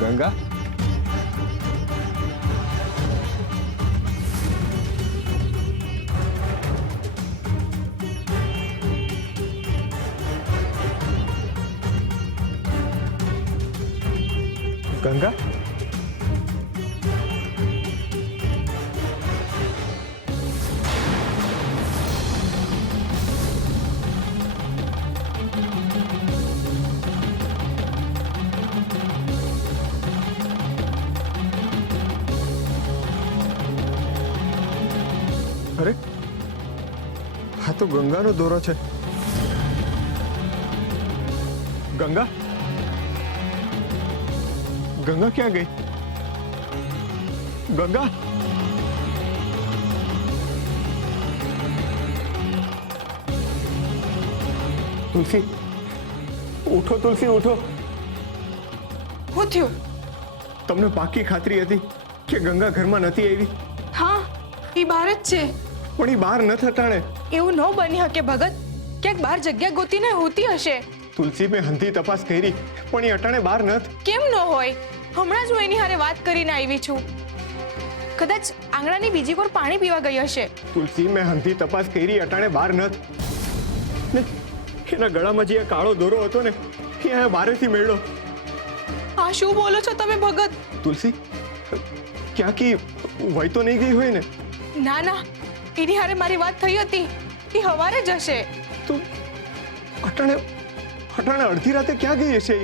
गंगा गंगा अरे हाँ तो गंगा नो दोरो छे। गंगा गंगा क्या गई? गंगा तुलसी उठो, तुलसी उठो। શું થયું? તમને પાકી ખાતરી હતી કે ગંગા ઘરમાં નથી આવી? હા, એ બહાર જ છે. પણ એ બહાર ન થતાણે. એવું ન બની શકે ભગત. ક્યાંક બહાર જગ્યા ગોતીને હોતી હશે. તુલસી મેં હંધી તપાસ કરી પણ એ અટાણે બહાર નથ. કેમ ન હોય? હમણાં જ હું એની હારે વાત કરીને આવી છું. કદાચ આંગણાની બીજી કોર પાણી પીવા ગઈ હશે. તુલસી મેં હંધી તપાસ કરી અટાણે બહાર નથ. ને એના ગળામાં જે કાળો દોરો હતો ને એ આ બહારેથી મેળ્યો. આ શું બોલો છો તમે ભગત? તુલસી ક્યાંકી વહી તો નહીં ગઈ હોય ને? ના ના, એની હારે મારી વાત થઈ હતી. એ હવારે જ હશે. તો અટાણે અટાણે અડધી રાતે ક્યાં ગઈ હશે?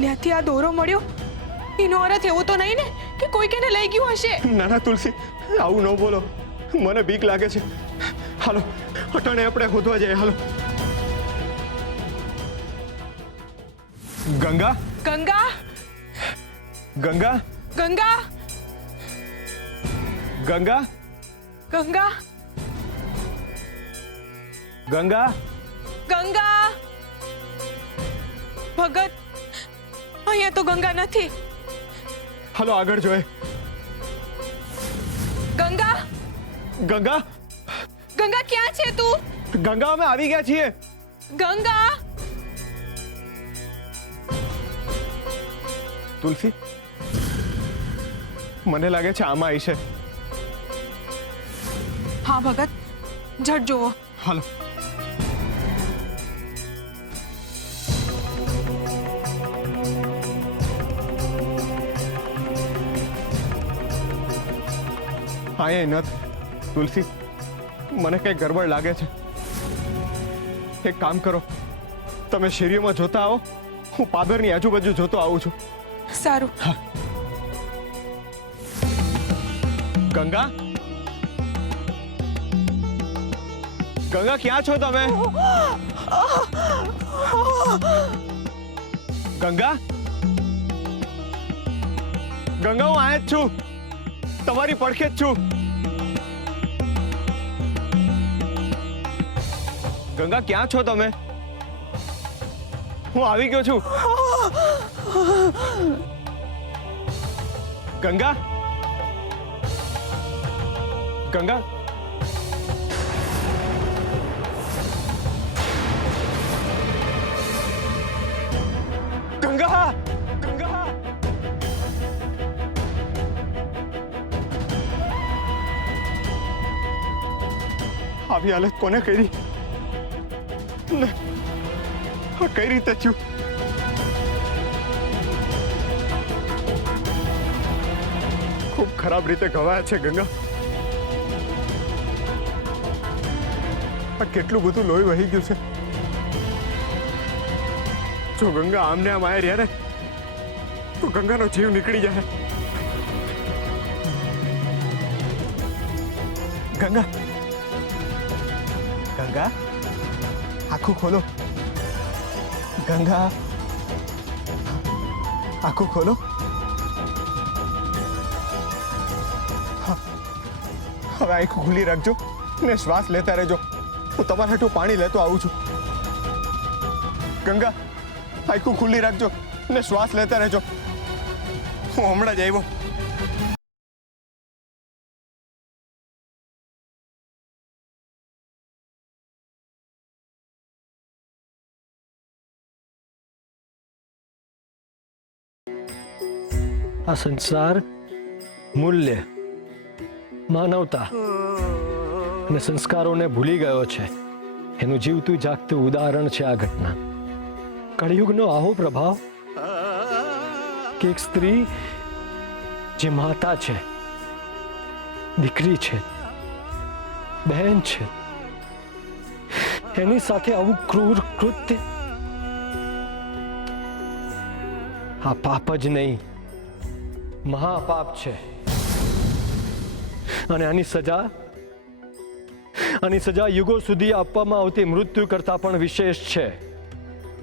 ત્યાંથી આ દોરો મળ્યો એનો અર્થ એવો તો નહીં ને કે કોઈ કેને લઈ ગયું હશે. ના ના તુલસી, આવું ન બોલો. મને બીક લાગે છે. હાલો અટાણે આપણે શોધવા જઈએ. હાલો. ગંગા ગંગા ગંગા ગંગા ગંગા ગંગા ગંગા ગંગા ભગત, અહીંયા તો ગંગા નથી. હાલો આગળ જોઈએ. ગંગા ગંગા ગંગા ક્યાં છે તું? ગંગા અમે આવી ગયા છીએ. ગંગા તુલસી મને લાગે છે આમાં આવી છે. હા ભગત, ઝટ જોવો. હાલો. હા એ નથ. તુલસી મને કઈ ગરબડ લાગે છે. એક કામ કરો, તમે શેરીઓમાં જોતા આવો, હું પાદરની આજુબાજુ જોતો આવું છું. સારું. ગંગા ગંગા ક્યાં છો તમે? ગંગા ગંગા હું આયા જ છું. તમારી પડખે જ છું. ગંગા ક્યાં છો તમે? હું આવી ગયો છું. ગંગા ગંગા ગંગા ગંગા આવી હાલત કોને કરી? ને કઈ રીતે થયું? ખૂબ ખરાબ રીતે ઘવાયા છે ગંગા. આ કેટલું બધું લોહી વહી ગયું છે. જો ગંગા આમને આમ આયા રહ્યા ને તો ગંગાનો જીવ નીકળી જાય. ગંગા ગંગા આંખું ખોલો. ગંગા આંખું ખોલો. હવે આંખું ખુલ્લી રાખજો ને શ્વાસ લેતા રહેજો. હું તમારા હાટું પાણી લેતો આવું છું. ગંગા આંખું ખુલ્લી રાખજો ને શ્વાસ લેતા રહેજો. હું હમણાં જ આવ્યો. આ સંસાર મૂલ્ય, માનવતા અને સંસ્કારોને ભૂલી ગયો છે એનું જીવતું જાગતું ઉદાહરણ છે આ ઘટના. કળિયુગનો આવો પ્રભાવ કે એક સ્ત્રી જે માતા છે, દીકરી છે, બહેન છે, એની સાથે આવું ક્રૂર કૃત્ય. આ પાપ જ નહીં, મહાપાપ છે. અને આની સજા યુગો સુધી આપવામાં આવતી મૃત્યુ કરતા પણ વિશેષ છે.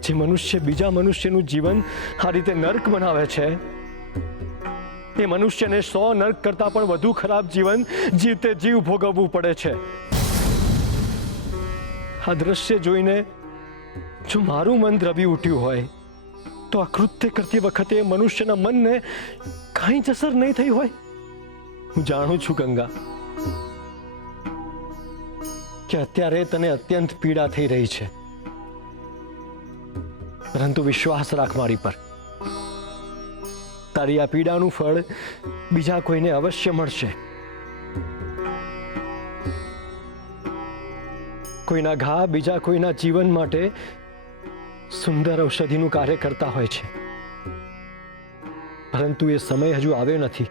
જે મનુષ્ય બીજા મનુષ્યનું જીવન આ રીતે નર્ક બનાવે છે એ મનુષ્યને 100 નર્ક કરતા પણ વધુ ખરાબ જીવન જીવતે જીવ ભોગવવું પડે છે. આ દ્રશ્ય જોઈને જો મારું મન દ્રવી ઉઠ્યું હોય તો આ કૃત્ય કરતી વખતે મનુષ્યના મનને કાંઈ જ અસર નહીં થઈ હોય. હું જાણું છું ગંગા કે અત્યારે તને અત્યંત પીડા થઈ રહી છે, પરંતુ વિશ્વાસ રાખ મારી પર. તારી આ પીડાનું ફળ બીજા કોઈને અવશ્ય મળશે. કોઈના ઘા બીજા કોઈના જીવન માટે સુંદર ઔષધિનું કાર્ય કરતા હોય છે, પરંતુ એ સમય હજુ આવ્યો નથી.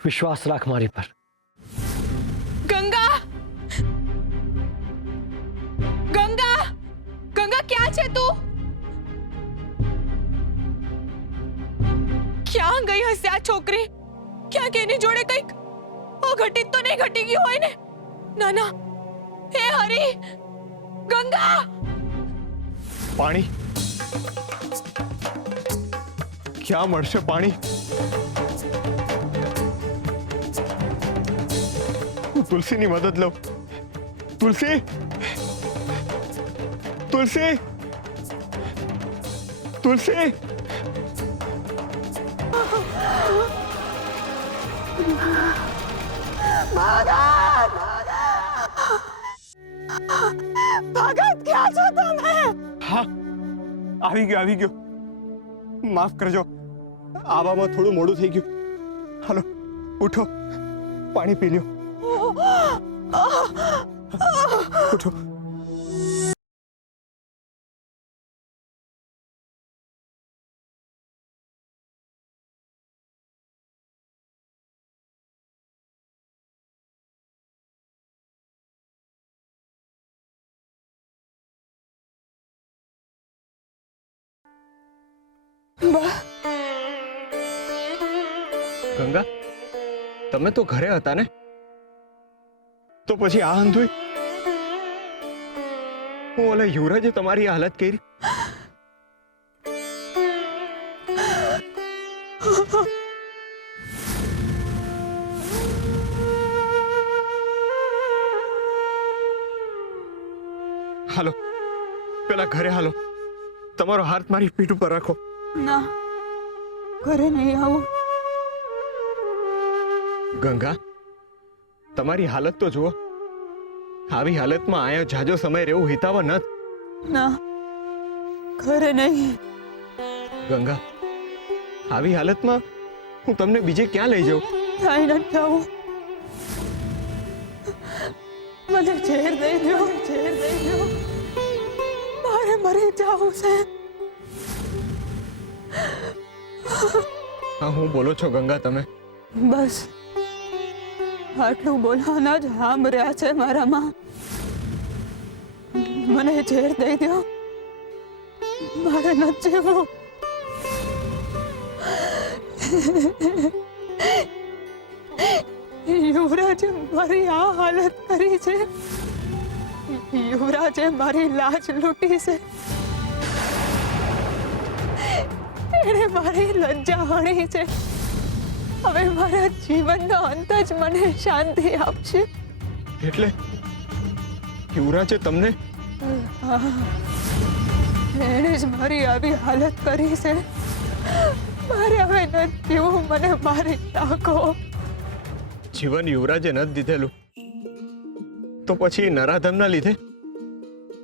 વિશ્વાસ રાખ મારી પર. ગંગા, ગંગા, ગંગા ક્યાં છે તું? ક્યાં ગઈ હશે આ છોકરી? ક્યાંક એની જોડે કંઈક અઘટિત તો નહીં ઘટી ગયું હોય ને? ના ના, હે હરી, ગંગા! પાણી ક્યાં મળશે? પાણી હું તુલસીની મદદ લઉં. તુલસી, તુલસી, તુલસી! ભગત, ક્યાં છો તમે? હા, આવી ગયો. માફ કરજો, આવવામાં થોડું મોડું થઈ ગયું. હાલો, ઉઠો, પાણી પી લ્યો. ઉઠો. ગંગા, તમે તો ઘરે હતા ને? તો પછી આ અંધુઈ? હું ઓલા યુવરાજે તમારી હાલત કરી? હાલો, પેલા ઘરે હાલો. તમારો હાથ મારી પીઠ ઉપર રાખો. ના, ઘરે નહીં આવું. ગંગા, તમારી હાલત તો જુઓ. આવી હાલતમાં આયા જાજો સમય રહેવું હિતાવ નથી. ના, ઘરે નહીં. ગંગા, આવી હાલતમાં હું તમને બીજે ક્યાં લઈ જાઉં? ક્યાંય નથી જવું. મને ઝેર દઈ દો, ઝેર દઈ દો. મારે મરી જવું છે. હા, હું બોલો છો ગંગા તમે? બસ આટલું બોલવાના જ સાંભળ્યા છે મારામાં. મને ઝેર દઈ દો. મારે નથી જીવવું. યુવરાજે મારી આ હાલત કરી છે. યુવરાજે મારી લાજ લૂંટી છે. એણે મારી લજ્જા હણી છે. હવે મારા જીવનનો અંત જ મને શાંતિ આપશે. એટલે યુવરાજે તમને? એણે જ મારી આવી હાલત કરી છે. મારે હવે નથી જીવવું. મને મારી નાખો. જીવન યુવરાજે નથી દીધેલું તો પછી નરાધમના લીધે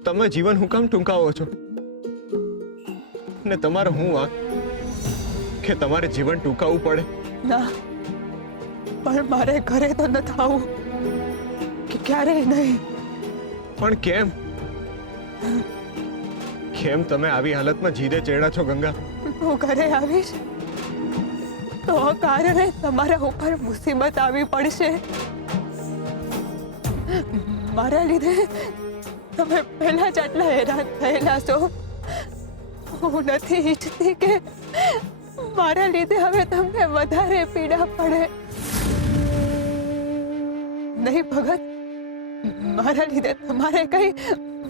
તમે જીવન હું કામ ટૂંકાવો છો? ને તમારો હું વાંક કે તમારે જીવન ટૂંકાવવું પડે? ના, પણ મારે ઘરે તો ન થવું, કે ક્યારેય નહીં. પણ કેમ? કેમ તમે આવી હાલતમાં જીદે ચડ્યા છો ગંગા? હું ઘરે આવીશ તો આ કારણે તમારા ઉપર મુસીબત આવી પડશે. મારા લીધે તમે પહેલા જ આટલા હેરાન થયેલા છો. હું નથી ઈચ્છતી કે મારા લીધે હવે તમને વધારે પીડા પડે. નહીં ભગત, મારા લીધે તમારે કઈ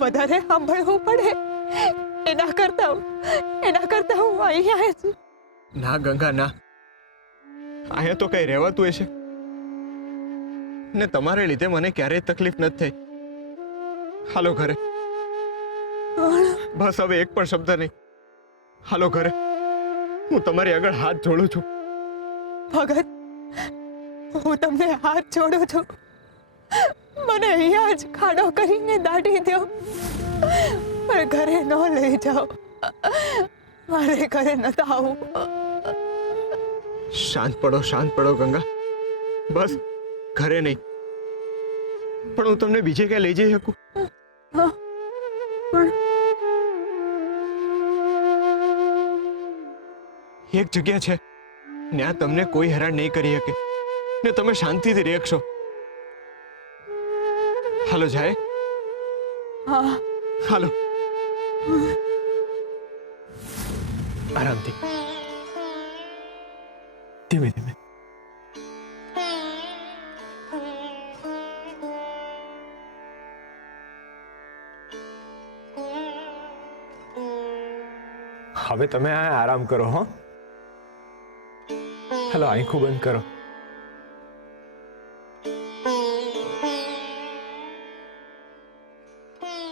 વધારે સાંભળવું પડે એના કરતા હું અહીંયા જ. ના ગંગા ના, અહીંયા તો કઈ રહેવાતું હશે ને તમારે લીધે મને ક્યારેય તકલીફ નથી થઈ. હાલો ઘરે. બસ હવે એક પણ શબ્દ નહીં. હાલો ઘરે. હું તમારી આગળ હાથ જોડું છું. ભગત, હું તમને હાથ જોડું છું. મને અહીંયા જ ખાડો કરીને દાટી દો, પણ ઘરે ન લઈ જાઓ. મારે ઘરે નતા આવું. શાંત પડો ગંગા. બસ ઘરે નહીં, પણ હું તમને બીજે ક્યાં લઈ જઈ શકું? પણ એક જગ્યા છે ત્યાં તમને કોઈ હેરાન નહીં કરી શકે ને તમે શાંતિથી રહી શકશો. હાલો જાય. હા, હાલો. આરામથી, ધીમે ધીમે. હવે તમે આ આરામ કરો. હો, હાલો આંખો બંધ કરો.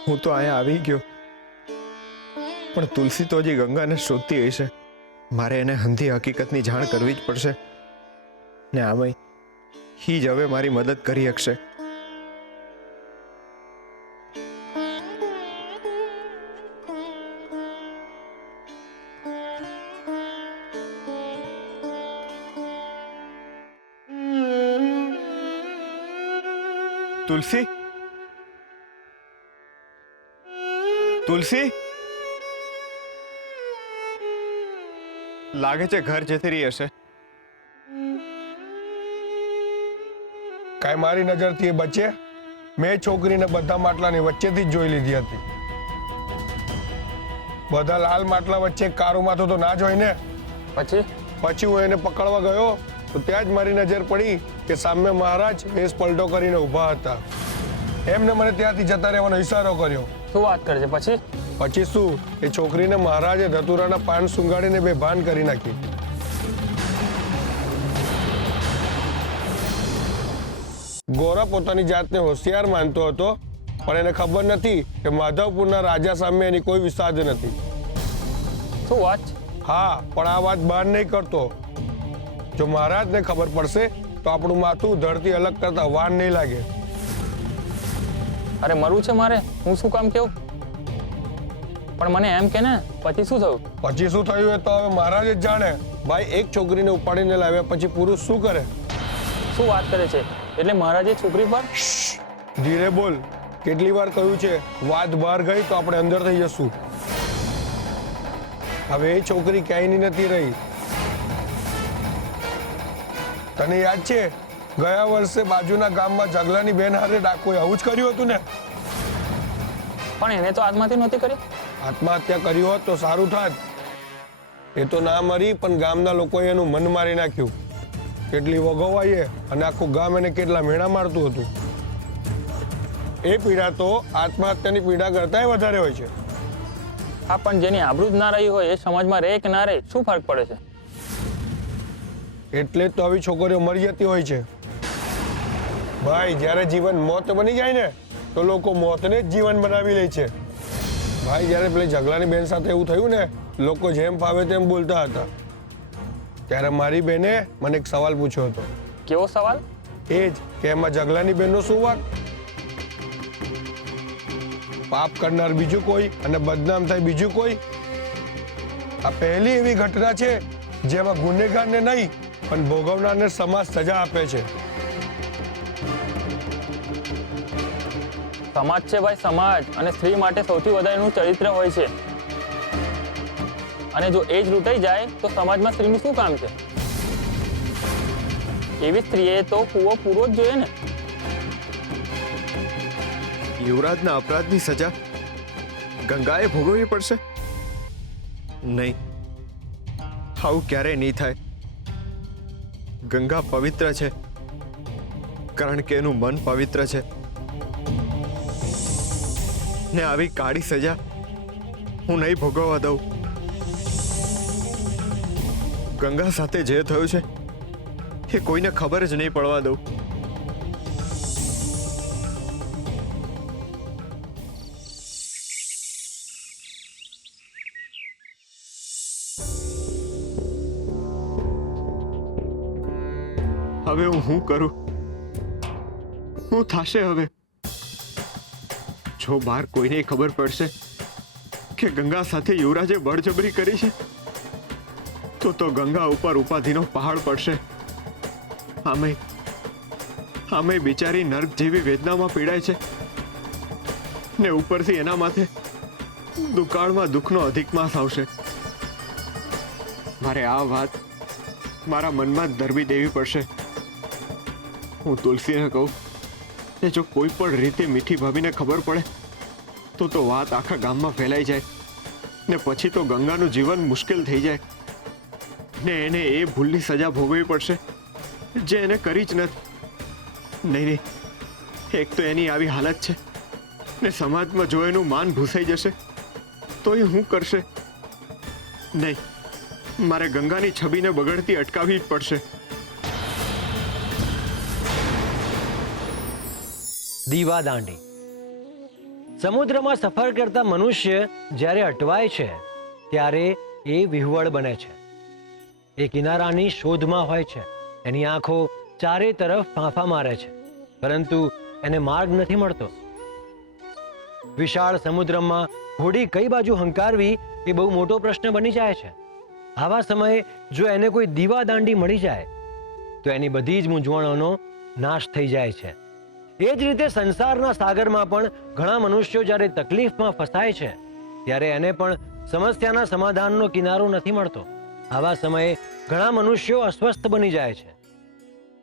હું તો અહીંયા આવી ગયો, પણ તુલસી તો હજી ગંગાને શોધતી હશે. મારે એને હંધી હકીકતની જાણ કરવી જ પડશે ને આમાંય હી જ હવે મારી મદદ કરી શકશે. તુલસી, તુલસી, લાગે છે ઘર જતી રહી હશે. કાંઈ મારી નજરથી એ બચે? મેં છોકરીને બધા માટલાની વચ્ચેથી જ જોઈ લીધી હતી. બધા લાલ માટલા વચ્ચે કારું માથું તો ના જ હોય ને. પછી હું એને પકડવા ગયો તો ત્યાં જ મારી નજર પડી કે સામે મહારાજ વેશ પલટો કરીને ઊભા હતા. એમને મને ત્યાંથી જતા રહેવાનો ઈશારો કર્યો. શું વાત કરે છે? પછી શું, એ છોકરીને મહારાજે ધતુરાના પાન સુંગાડીને બેભાન કરી નાખી. ગોરા પોતાની જાતને હોશિયાર માનતો હતો, પણ એને ખબર નથી કે માધવપુરના રાજા સામે એની કોઈ વિસાદ નથી. શું વાત? હા, પણ આ વાત બહાર નહીં કરતો. જો મહારાજને ખબર પડશે તો આપણું માથું ધરતી અલગ કરતા વાર નહીં લાગે. અરે મરવું છે મારે, હું શું કામ કેવું? પણ મને એમ કે ને પછી શું થયું? પછી શું થયું એ તો હવે મહારાજ જ જાણે. ભાઈ, એક છોકરીને ઉપાડીને લાવ્યા પછી પુરુષ શું કરે? શું વાત કરે છે? એટલે મહારાજે છોકરી પર? ધીરે બોલ. કેટલી વાર કહ્યું છે, વાત બહાર ગઈ તો આપણે અંદર થઈ જશું. હવે એ છોકરી ક્યાંયની નથી રહી. તને યાદ છે, ગયા વર્ષે બાજુના ગામમાં જગલાની બેન હારે ડાકોએ આવું જ કર્યું હતું ને? પણ એને તો આત્મહત્યા નહોતી કરી. આત્મહત્યા કરી હોત તો સારું થાત. એ તો ના મરી, પણ ગામના લોકોએ એનું મન મારી નાખ્યું. કેટલી વગોવાઈએ અને આખું ગામ એને કેટલા મેણા મારતું હતું. એ પીડા તો આત્મહત્યાની પીડા કરતાંય વધારે હોય છે. હા, પણ જેની આબરૂ જ ના રહી હોય એ સમાજમાં રહે કે ના રહે, શું ફરક પડે છે? એટલે જ તો આવી છોકરીઓ મરી જતી હોય છે. ભાઈ, જ્યારે જીવન મોત બની જાય ને તો લોકો મોતને જ જીવન બનાવી લે છે. ભાઈ, જ્યારે પેલી જગલાની બેન સાથે એવું થયું ને, લોકો જેમ ફાવે તેમ બોલતા હતા, ત્યારે મારી બેને મને એક સવાલ પૂછ્યો હતો. કેવો સવાલ? એ જ કે એમાં જગલાની બેનનો શું વાંક? પાપ કરનાર બીજું કોઈ અને બદનામ થાય બીજું કોઈ? આ પહેલી એવી ઘટના છે જેમાં ગુનેગારને નહીં પણ ભોગવનારને સમાજ સજા આપે છે. સમાજ છે ભાઈ સમાજ, અને સ્ત્રી માટે સૌથી વધારે એનું ચરિત્ર હોય છે. અને જો એ જ લૂંટાઈ જાય તો સમાજમાં સ્ત્રીનું શું કામ છે? એવી સ્ત્રીએ તો કૂવો પૂરો જ જોઈએ ને. યુવરાજના અપરાધની સજા ગંગાએ ભોગવવી પડશે? નહીં, આવું ક્યારેય નહીં થાય. ગંગા પવિત્ર છે કારણ કે એનું મન પવિત્ર છે, ને આવી કાળી સજા હું નહીં ભોગવવા દઉં. ગંગા સાથે જે થયું છે એ કોઈને ખબર જ નહીં પડવા દઉં. હવે હું શું કરું? શું થશે હવે? જો બહાર કોઈને ખબર પડશે કે ગંગા સાથે યુવરાજે બળજબરી કરી છે તો ગંગા ઉપર ઉપાધિનો પહાડ પડશે. આમે બિચારી નર્ક જેવી વેદનામાં પીડાય છે ને ઉપરથી એના માથે દુકાળમાં દુઃખનો અધિક માસ આવશે. મારે આ વાત મારા મનમાં ધરવી દેવી પડશે. હું તુલસીને કહું કે જો કોઈ પણ રીતે મીઠી ભાભીને ખબર પડે તો વાત આખા ગામમાં ફેલાઈ જાય ને પછી તો ગંગાનું જીવન મુશ્કેલ થઈ જાય ને એને એ ભૂલની સજા ભોગવવી પડશે જે એને કરી જ નથી. નહીં, એક તો એની આવી હાલત છે ને સમાજમાં જો એનું માન ભૂસાઈ જશે તો એ શું કરશે? નહીં, મારે ગંગાની છબીને બગડતી અટકાવવી જ પડશે. દીવાદાંડી. સમુદ્રમાં સફર કરતા મનુષ્ય જ્યારે અટવાય છે ત્યારે એ વિહવળ બને છે. એ કિનારાની શોધમાં હોય છે. એની આંખો ચારે તરફ ફાંફા મારે છે, પરંતુ એને માર્ગ નથી મળતો. વિશાળ સમુદ્રમાં હોડી કઈ બાજુ હંકારવી એ બહુ મોટો પ્રશ્ન બની જાય છે. આવા સમયે જો એને કોઈ દીવાદાંડી મળી જાય તો એની બધી જ મૂંઝવણોનો નાશ થઈ જાય છે. એ જ રીતે સંસારના સાગરમાં પણ ઘણા મનુષ્યો જ્યારે તકલીફમાં ફસાય છે ત્યારે એને પણ સમસ્યાના સમાધાનનો કિનારો નથી મળતો. આવા સમયે ઘણા મનુષ્યો અસ્વસ્થ બની જાય છે.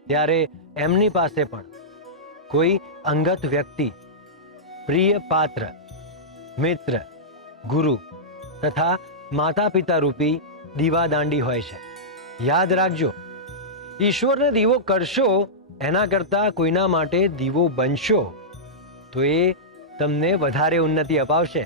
ત્યારે એમની પાસે પણ કોઈ અંગત વ્યક્તિ, પ્રિય પાત્ર, મિત્ર, ગુરુ તથા માતા પિતા રૂપી દીવાદાંડી હોય છે. યાદ રાખજો, ઈશ્વરને દીવો કરશો એના કરતાં કોઈના માટે દીવો બનશો તો એ તમને વધારે ઉન્નતિ અપાવશે.